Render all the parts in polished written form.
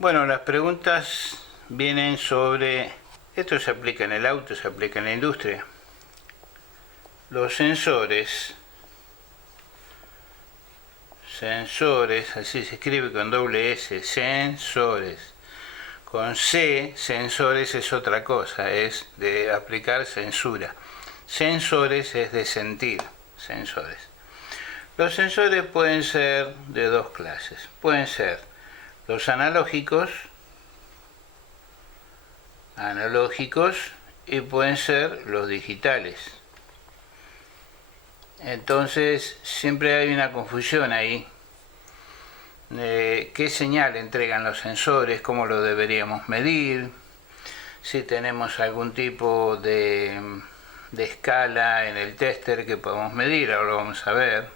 Bueno, las preguntas vienen sobre, esto se aplica en el auto, se aplica en la industria. Los sensores, así se escribe con doble S, sensores. Con C, sensores es otra cosa, es de aplicar censura. Sensores es de sentir, sensores. Los sensores pueden ser de dos clases. Pueden ser los analógicos, y pueden ser los digitales. Entonces siempre hay una confusión ahí. ¿Qué señal entregan los sensores? ¿Cómo lo deberíamos medir? Si tenemos algún tipo de escala en el tester que podemos medir, ahora lo vamos a ver.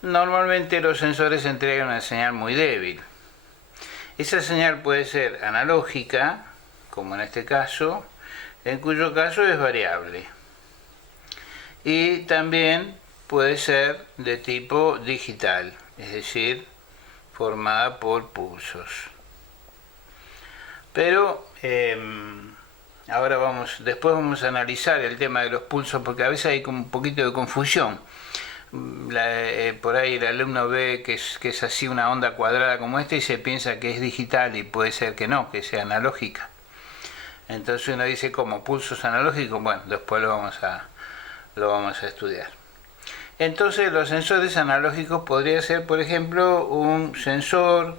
Normalmente los sensores entregan una señal muy débil. Esa señal puede ser analógica, como en este caso, en cuyo caso es variable. Y también puede ser de tipo digital, es decir, formada por pulsos. Pero después vamos a analizar el tema de los pulsos, porque a veces hay como un poquito de confusión. Por ahí el alumno ve que es así una onda cuadrada como esta y se piensa que es digital, y puede ser que no, que sea analógica. Entonces uno dice, ¿cómo? ¿Pulsos analógicos? Bueno, después lo vamos a estudiar. Entonces los sensores analógicos podría ser, por ejemplo, un sensor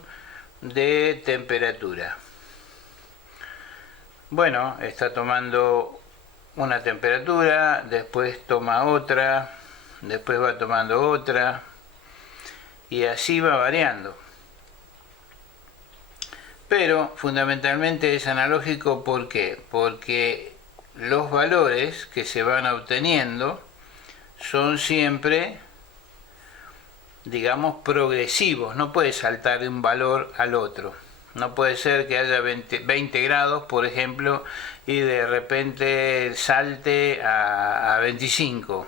de temperatura. Bueno, está tomando una temperatura, después toma otra, después va tomando otra, y así va variando. Pero fundamentalmente es analógico, ¿por qué? Porque los valores que se van obteniendo son siempre, digamos, progresivos. No puede saltar de un valor al otro. No puede ser que haya 20 grados, por ejemplo, y de repente salte a 25.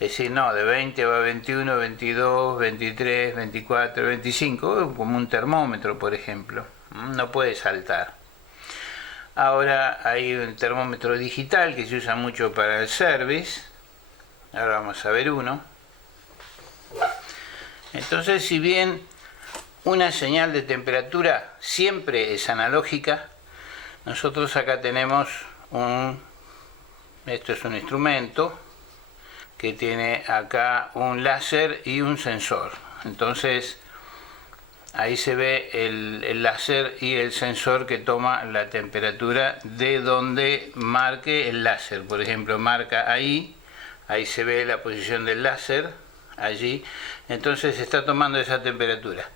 Es decir, no, de 20 va a 21, 22, 23, 24, 25, como un termómetro, por ejemplo. No puede saltar. Ahora hay un termómetro digital que se usa mucho para el service. Ahora vamos a ver uno. Entonces, si bien una señal de temperatura siempre es analógica, nosotros acá tenemos esto es un instrumento que tiene acá un láser y un sensor. Entonces ahí se ve el láser y el sensor que toma la temperatura de donde marque el láser. Por ejemplo, marca ahí se ve la posición del láser, allí. Entonces está tomando esa temperatura.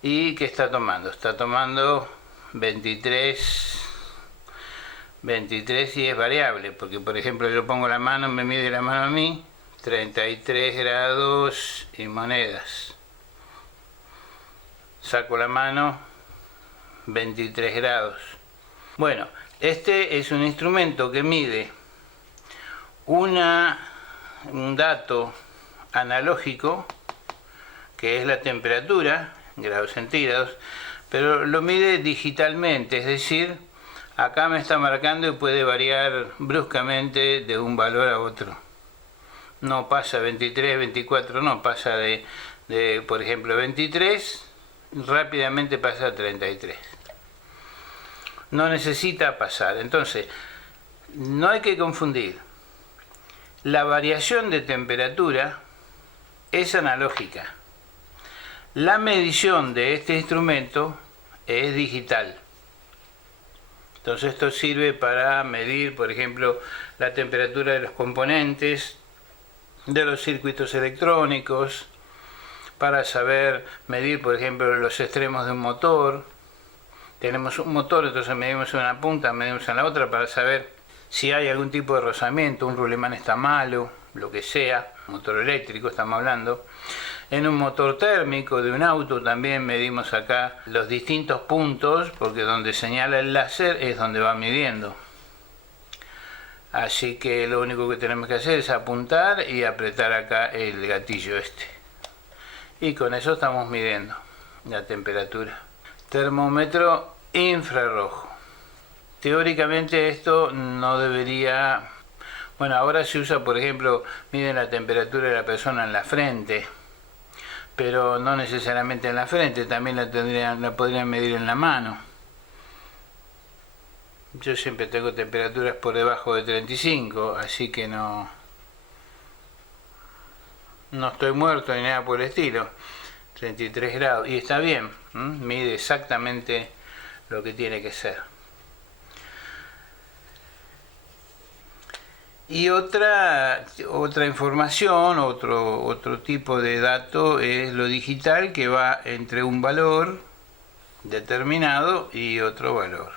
¿Y qué está tomando? Está tomando 23 y es variable, porque por ejemplo yo pongo la mano, me mide la mano a mí, 33 grados y monedas. Saco la mano, 23 grados. Bueno, este es un instrumento que mide un dato analógico, que es la temperatura, grados centígrados, pero lo mide digitalmente, es decir, acá me está marcando y puede variar bruscamente de un valor a otro. No pasa 23, 24, no, pasa de por ejemplo, 23, rápidamente pasa a 33. No necesita pasar. Entonces, no hay que confundir. La variación de temperatura es analógica. La medición de este instrumento es digital. Entonces esto sirve para medir, por ejemplo, la temperatura de los componentes, de los circuitos electrónicos, para saber medir, por ejemplo, los extremos de un motor. Tenemos un motor, entonces medimos en una punta, medimos en la otra para saber si hay algún tipo de rozamiento, un rulemán está malo, lo que sea, motor eléctrico estamos hablando. En un motor térmico de un auto también medimos acá los distintos puntos, porque donde señala el láser es donde va midiendo. Así que lo único que tenemos que hacer es apuntar y apretar acá el gatillo este. Y con eso estamos midiendo la temperatura. termómetro infrarrojo. Teóricamente esto no debería... Bueno, ahora se usa, por ejemplo, miden la temperatura de la persona en la frente, pero no necesariamente en la frente, también la podrían medir en la mano. Yo siempre tengo temperaturas por debajo de 35, así que no estoy muerto ni nada por el estilo. 33 grados, y está bien, mide exactamente lo que tiene que ser. Y otra información, otro tipo de dato es lo digital, que va entre un valor determinado y otro valor.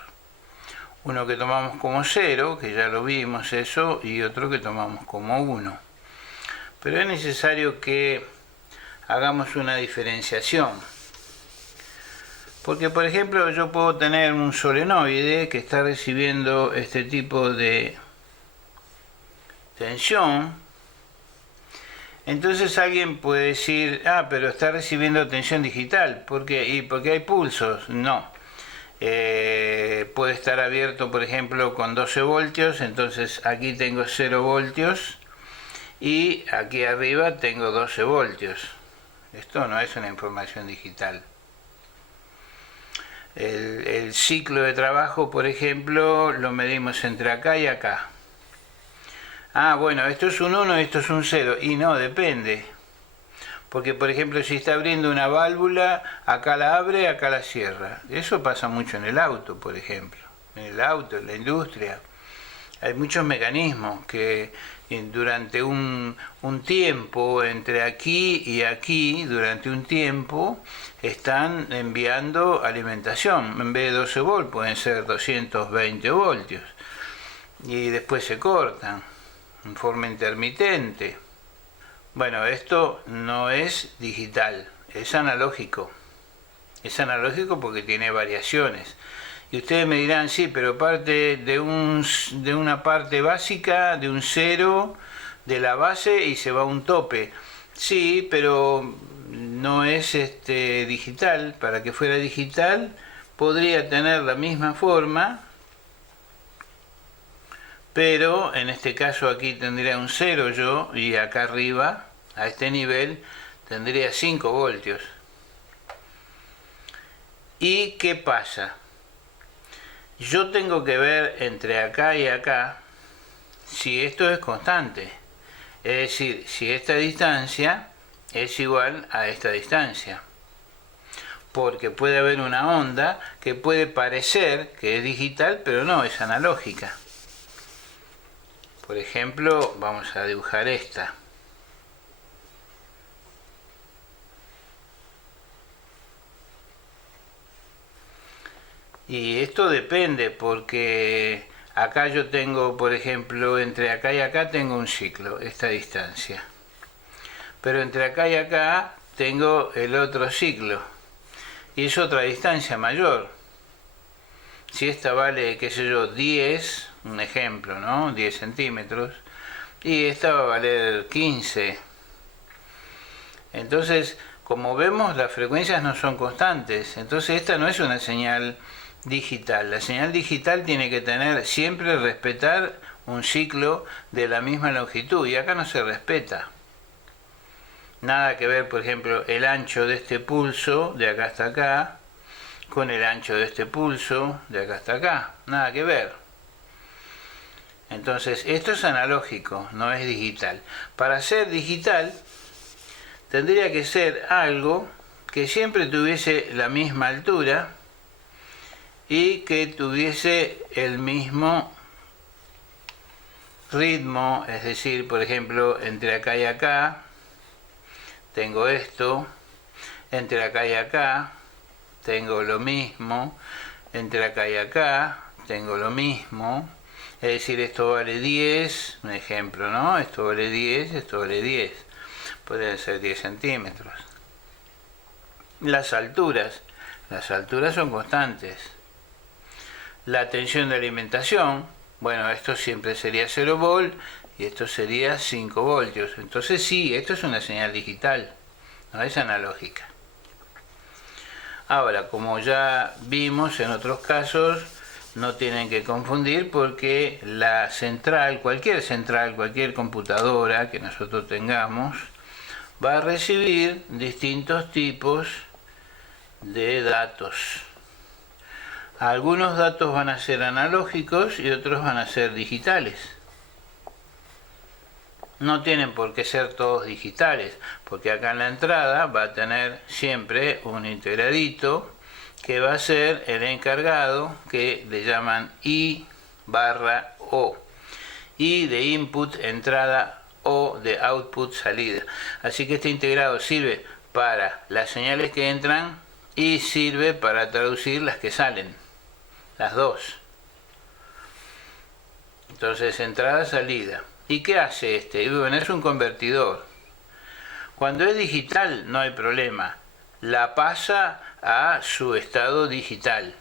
Uno que tomamos como 0, que ya lo vimos eso, y otro que tomamos como 1. Pero es necesario que hagamos una diferenciación. Porque, por ejemplo, yo puedo tener un solenoide que está recibiendo este tipo de tensión. Entonces alguien puede decir, pero está recibiendo tensión digital. ¿Por qué? ¿Y porque hay pulsos? No. Puede estar abierto, por ejemplo, con 12 voltios. Entonces aquí tengo 0 voltios. Y aquí arriba tengo 12 voltios. Esto no es una información digital. El ciclo de trabajo, por ejemplo, lo medimos entre acá y acá. Bueno, esto es un 1, esto es un 0. Y no, depende. Porque, por ejemplo, si está abriendo una válvula, acá la abre, acá la cierra. Eso pasa mucho en el auto, por ejemplo. En el auto, en la industria. Hay muchos mecanismos que durante un tiempo, entre aquí y aquí, durante un tiempo, están enviando alimentación. En vez de 12 voltios, pueden ser 220 voltios. Y después se cortan en forma intermitente. Bueno, esto no es digital, es analógico. Es analógico porque tiene variaciones. Y ustedes me dirán, sí, pero parte de una parte básica, de un 0, de la base, y se va a un tope. Sí, pero no es digital. Para que fuera digital, podría tener la misma forma, pero en este caso aquí tendría un 0 yo, y acá arriba, a este nivel, tendría 5 voltios. ¿Y qué pasa? Yo tengo que ver entre acá y acá si esto es constante. Es decir, si esta distancia es igual a esta distancia. Porque puede haber una onda que puede parecer que es digital, pero no, es analógica. Por ejemplo, vamos a dibujar esta. Y esto depende, porque acá yo tengo, por ejemplo, entre acá y acá tengo un ciclo, esta distancia. Pero entre acá y acá tengo el otro ciclo. Y es otra distancia mayor. Si esta vale, qué sé yo, 10, un ejemplo, ¿no? 10 centímetros. Y esta va a valer 15. Entonces, como vemos, las frecuencias no son constantes. Entonces, esta no es una señal digital. La señal digital tiene que siempre respetar un ciclo de la misma longitud, y acá no se respeta. Nada que ver, por ejemplo, el ancho de este pulso, de acá hasta acá, con el ancho de este pulso, de acá hasta acá. Nada que ver. Entonces, esto es analógico, no es digital. Para ser digital, tendría que ser algo que siempre tuviese la misma altura y que tuviese el mismo ritmo, es decir, por ejemplo, entre acá y acá tengo esto, entre acá y acá tengo lo mismo, entre acá y acá tengo lo mismo, es decir, esto vale 10, un ejemplo, ¿no? Esto vale 10, esto vale 10, pueden ser 10 centímetros. Las alturas son constantes. La tensión de alimentación, bueno, esto siempre sería 0 volt y esto sería 5 voltios. Entonces sí, esto es una señal digital, no es analógica. Ahora, como ya vimos en otros casos, no tienen que confundir porque la central, cualquier computadora que nosotros tengamos, va a recibir distintos tipos de datos. Algunos datos van a ser analógicos y otros van a ser digitales. No tienen por qué ser todos digitales, porque acá en la entrada va a tener siempre un integradito que va a ser el encargado, que le llaman I/O. I de input, entrada, O de output, salida. Así que este integrado sirve para las señales que entran y sirve para traducir las que salen, las dos. Entonces, entrada, salida. ¿Y qué hace este? Bueno, es un convertidor. Cuando es digital no hay problema. La pasa a su estado digital.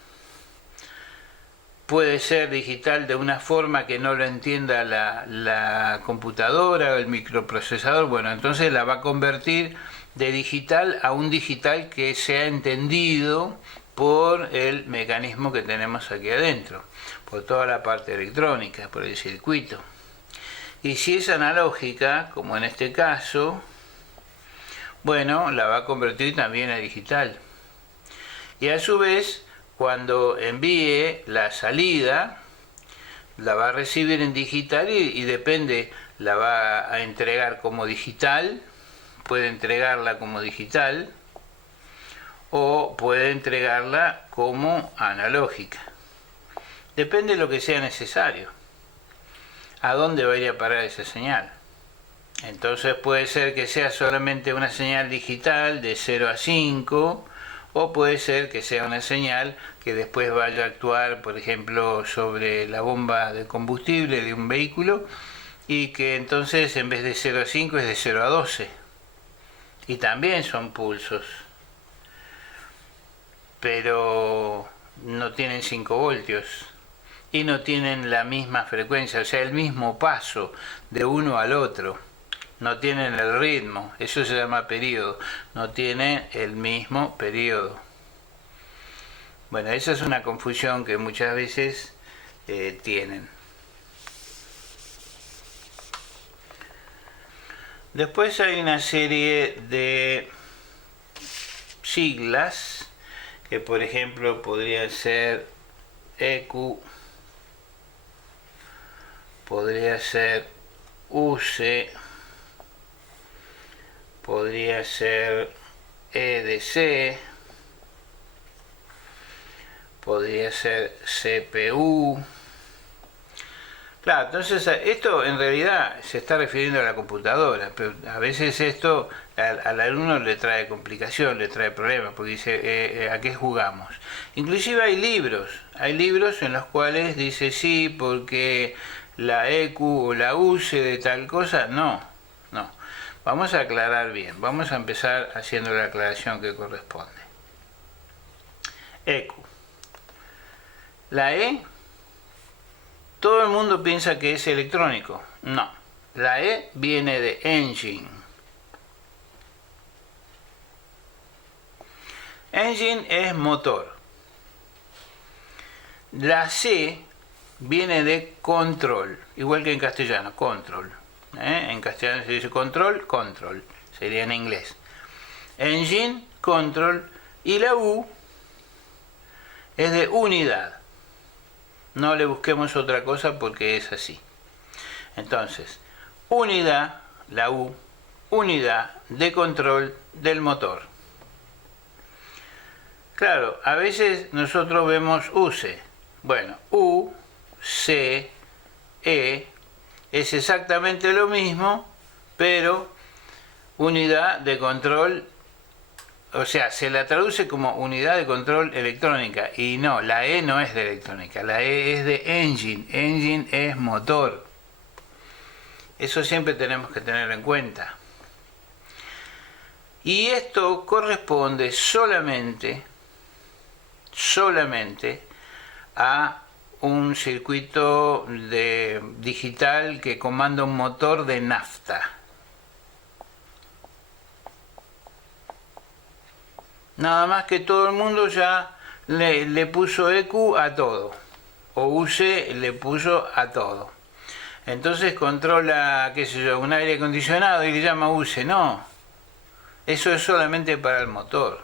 Puede ser digital de una forma que no lo entienda la computadora o el microprocesador. Bueno, entonces la va a convertir de digital a un digital que sea entendido por el mecanismo que tenemos aquí adentro, por toda la parte electrónica, por el circuito. Y si es analógica, como en este caso, bueno, la va a convertir también a digital. Y a su vez, cuando envíe la salida, la va a recibir en digital y depende, la va a entregar como digital, puede entregarla como digital o puede entregarla como analógica. Depende de lo que sea necesario. ¿A dónde va a ir a parar esa señal? Entonces puede ser que sea solamente una señal digital de 0 a 5, o puede ser que sea una señal que después vaya a actuar, por ejemplo, sobre la bomba de combustible de un vehículo, y que entonces en vez de 0 a 5 es de 0 a 12. Y también son pulsos, pero no tienen 5 voltios. Y no tienen la misma frecuencia, o sea, el mismo paso de uno al otro. No tienen el ritmo, eso se llama periodo. No tienen el mismo periodo. Bueno, esa es una confusión que muchas veces tienen. Después hay una serie de siglas que, por ejemplo, podrían ser EQ, podría ser UC, podría ser EDC, podría ser CPU. Claro, entonces esto en realidad se está refiriendo a la computadora, pero a veces esto al alumno le trae complicación, le trae problemas, porque dice, ¿a qué jugamos? Inclusive hay libros en los cuales dice sí, porque la EQ o la UCE de tal cosa, no. Vamos a aclarar bien, vamos a empezar haciendo la aclaración que corresponde. EQ. La E, todo el mundo piensa que es electrónico. No, la E viene de engine. Engine es motor. La C viene de control, igual que en castellano, control. En castellano se dice control, sería en inglés. Engine, control, y la U es de unidad. No le busquemos otra cosa porque es así. Entonces, unidad, la U, unidad de control del motor. Claro, a veces nosotros vemos UC. Bueno, U, C, E es exactamente lo mismo, pero unidad de control, o sea, se la traduce como unidad de control electrónica, y no, la E no es de electrónica, la E es de engine, engine es motor. Eso siempre tenemos que tener en cuenta. Y esto corresponde solamente a un circuito digital que comanda un motor de nafta. Nada más que todo el mundo ya le puso EQ a todo. O UC le puso a todo. Entonces controla, qué sé yo, un aire acondicionado y le llama UC. No, eso es solamente para el motor.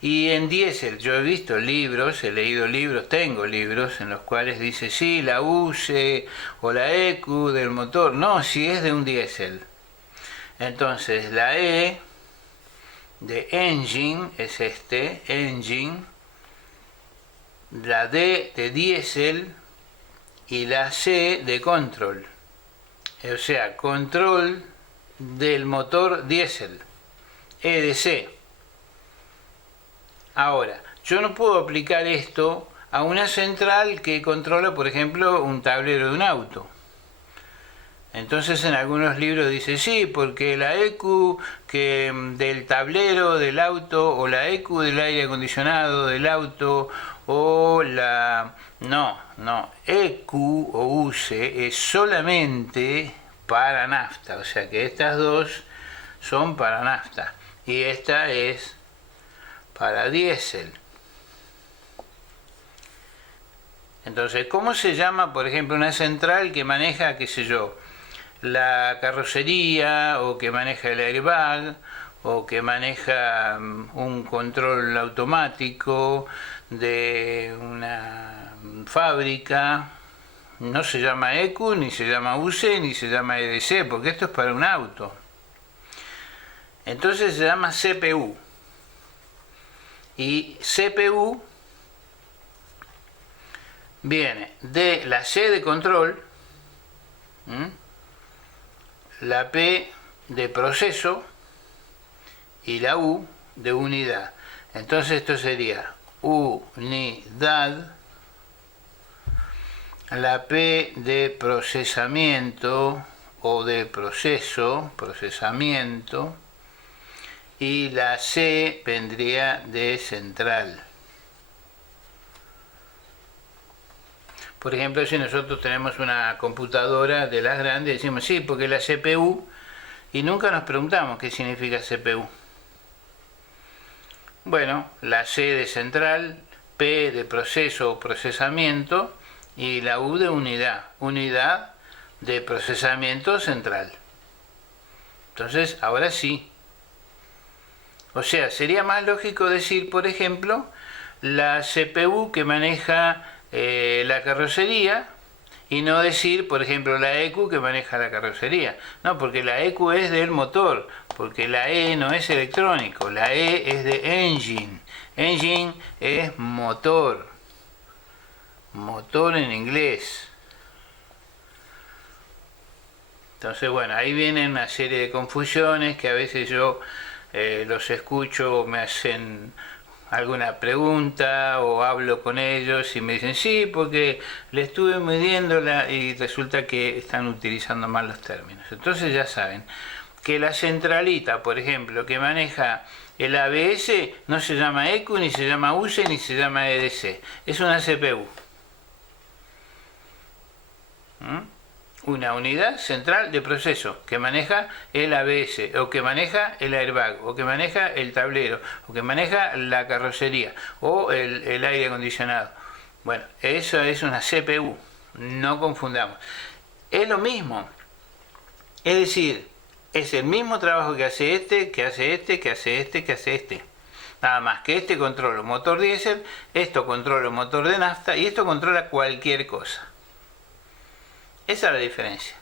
Y en diésel yo he visto libros, he leído libros, tengo libros en los cuales dice sí, la UC o la EQ del motor. No, si es de un diésel. Entonces la E de engine es engine, la D de diésel y la C de control. O sea, control del motor diésel, EDC. Ahora, yo no puedo aplicar esto a una central que controla, por ejemplo, un tablero de un auto. Entonces en algunos libros dice sí, porque la EQ del tablero del auto o la EQ del aire acondicionado del auto o la... No, EQ o UCE es solamente para nafta, o sea que estas dos son para nafta y esta es para diésel. Entonces, ¿cómo se llama, por ejemplo, una central que maneja, qué sé yo, la carrocería o que maneja el airbag o que maneja un control automático de una fábrica? No se llama EQ, ni se llama UC, ni se llama EDC, porque esto es para un auto. Entonces se llama CPU. Y CPU viene de la C de control, la P de proceso y la U de unidad. Entonces esto sería unidad, la P de procesamiento o de procesamiento, y la C vendría de central. Por ejemplo, si nosotros tenemos una computadora de las grandes, decimos sí, porque la CPU, y nunca nos preguntamos qué significa CPU. Bueno, la C de central, P de proceso o procesamiento, y la U de unidad, unidad de procesamiento central. Entonces, ahora sí. O sea, sería más lógico decir, por ejemplo, la CPU que maneja la carrocería y no decir, por ejemplo, la EQ que maneja la carrocería. No, porque la EQ es del motor, porque la E no es electrónico, la E es de engine. Engine es motor. Motor en inglés. Entonces, bueno, ahí vienen una serie de confusiones que a veces yo los escucho, me hacen alguna pregunta o hablo con ellos y me dicen sí, porque le estuve midiéndola y resulta que están utilizando mal los términos. Entonces ya saben que la centralita, por ejemplo, que maneja el ABS no se llama EQ, ni se llama UC, ni se llama EDC. Es una CPU. Una unidad central de proceso que maneja el ABS, o que maneja el airbag, o que maneja el tablero, o que maneja la carrocería, o el aire acondicionado. Bueno, eso es una CPU, no confundamos. Es lo mismo, es decir, es el mismo trabajo que hace este, que hace este, que hace este, que hace este. Nada más que este controla un motor diésel, esto controla un motor de nafta y esto controla cualquier cosa. Esa es la diferencia.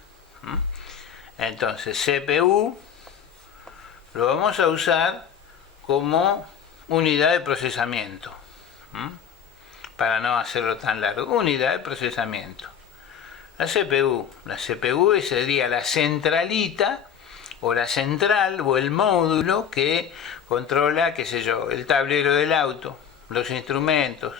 Entonces, CPU lo vamos a usar como unidad de procesamiento. Para no hacerlo tan largo. Unidad de procesamiento. La CPU sería la centralita, o la central, o el módulo que controla, qué sé yo, el tablero del auto, los instrumentos,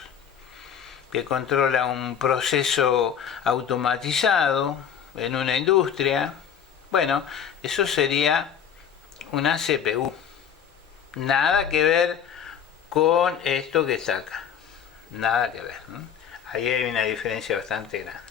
que controla un proceso automatizado en una industria. Bueno, eso sería una CPU. Nada que ver con esto que está acá. Nada que ver, ¿no? Ahí hay una diferencia bastante grande.